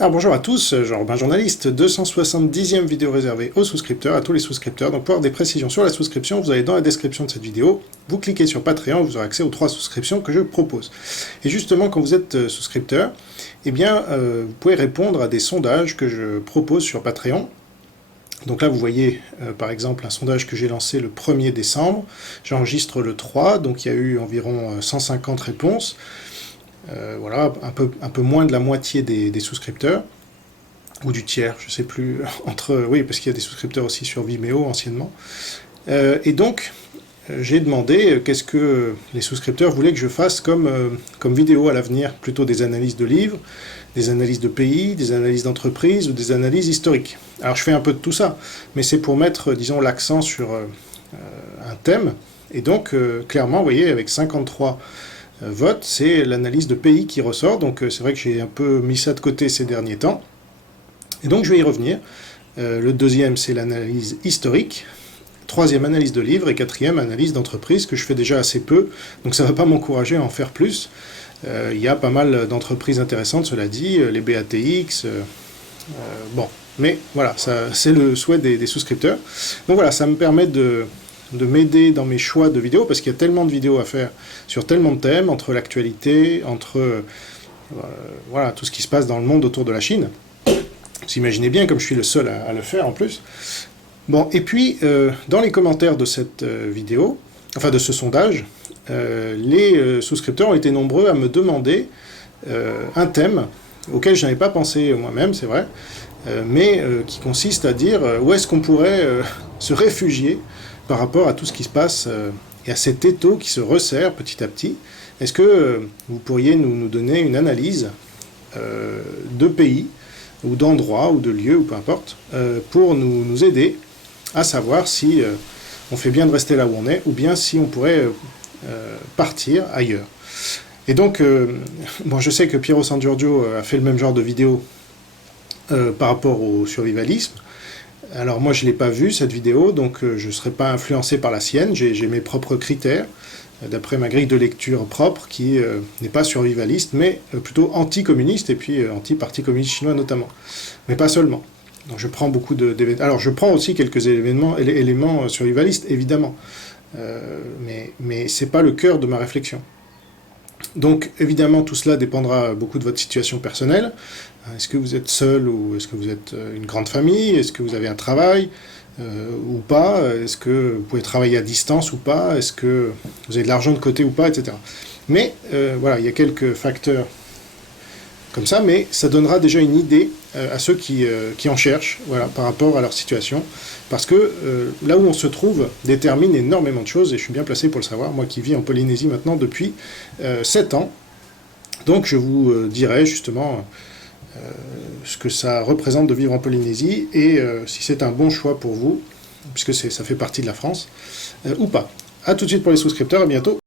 Alors bonjour à tous, Jean-Robin Journaliste, 270e vidéo réservée aux souscripteurs, à tous les souscripteurs. Donc pour avoir des précisions sur la souscription, vous allez dans la description de cette vidéo, vous cliquez sur Patreon, vous aurez accès aux 3 souscriptions que je propose. Et justement, quand vous êtes souscripteur, eh bien, vous pouvez répondre à des sondages que je propose sur Patreon. Donc là, vous voyez, par exemple, un sondage que j'ai lancé le 1er décembre. J'enregistre le 3, donc il y a eu environ 150 réponses. Voilà, un peu moins de la moitié des souscripteurs, ou du tiers, je ne sais plus, oui, parce qu'il y a des souscripteurs aussi sur Vimeo anciennement. Et donc, j'ai demandé qu'est-ce que les souscripteurs voulaient que je fasse comme vidéo à l'avenir, plutôt des analyses de livres, des analyses de pays, des analyses d'entreprises ou des analyses historiques. Alors je fais un peu de tout ça, mais c'est pour mettre, disons, l'accent sur un thème, et donc, clairement, vous voyez, avec 53 vote, c'est l'analyse de pays qui ressort, donc c'est vrai que j'ai un peu mis ça de côté ces derniers temps, et donc je vais y revenir. Le deuxième, c'est l'analyse historique, troisième, analyse de livres, et quatrième, analyse d'entreprise, que je fais déjà assez peu, donc ça ne va pas m'encourager à en faire plus. Il y a pas mal d'entreprises intéressantes, cela dit, les BATX, bon, mais voilà, c'est le souhait des souscripteurs. Donc voilà, ça me permet de m'aider dans mes choix de vidéos, parce qu'il y a tellement de vidéos à faire sur tellement de thèmes, entre l'actualité, entre voilà, tout ce qui se passe dans le monde autour de la Chine. Vous imaginez bien, comme je suis le seul à le faire en plus. Bon, et puis, dans les commentaires de cette vidéo, enfin de ce sondage, les souscripteurs ont été nombreux à me demander un thème auquel je n'avais pas pensé moi-même, c'est vrai, mais qui consiste à dire où est-ce qu'on pourrait se réfugier par rapport à tout ce qui se passe et à cet étau qui se resserre petit à petit. Est-ce que vous pourriez nous donner une analyse de pays, ou d'endroits, ou de lieux, ou peu importe, pour nous aider à savoir si on fait bien de rester là où on est, ou bien si on pourrait partir ailleurs. Et donc, bon, je sais que Piero San Giorgio a fait le même genre de vidéo par rapport au survivalisme. Alors moi je ne l'ai pas vu cette vidéo, donc je ne serai pas influencé par la sienne, j'ai mes propres critères, d'après ma grille de lecture propre, qui n'est pas survivaliste, mais plutôt anti-communiste, et puis anti-parti communiste chinois notamment. Mais pas seulement. Donc je prends beaucoup d'événements. Alors je prends aussi quelques éléments survivalistes, évidemment, mais ce n'est pas le cœur de ma réflexion. Donc évidemment tout cela dépendra beaucoup de votre situation personnelle. Est-ce que vous êtes seul ou est-ce que vous êtes une grande famille? Est-ce que vous avez un travail ou pas? Est-ce que vous pouvez travailler à distance ou pas? Est-ce que vous avez de l'argent de côté ou pas, etc. Mais voilà, il y a quelques facteurs comme ça, mais ça donnera déjà une idée à ceux qui en cherchent, voilà, par rapport à leur situation. Parce que là où on se trouve détermine énormément de choses, et je suis bien placé pour le savoir, moi qui vis en Polynésie maintenant depuis 7 ans. Donc je vous dirai justement ce que ça représente de vivre en Polynésie, et si c'est un bon choix pour vous, puisque ça fait partie de la France, ou pas. A tout de suite pour les souscripteurs, à bientôt.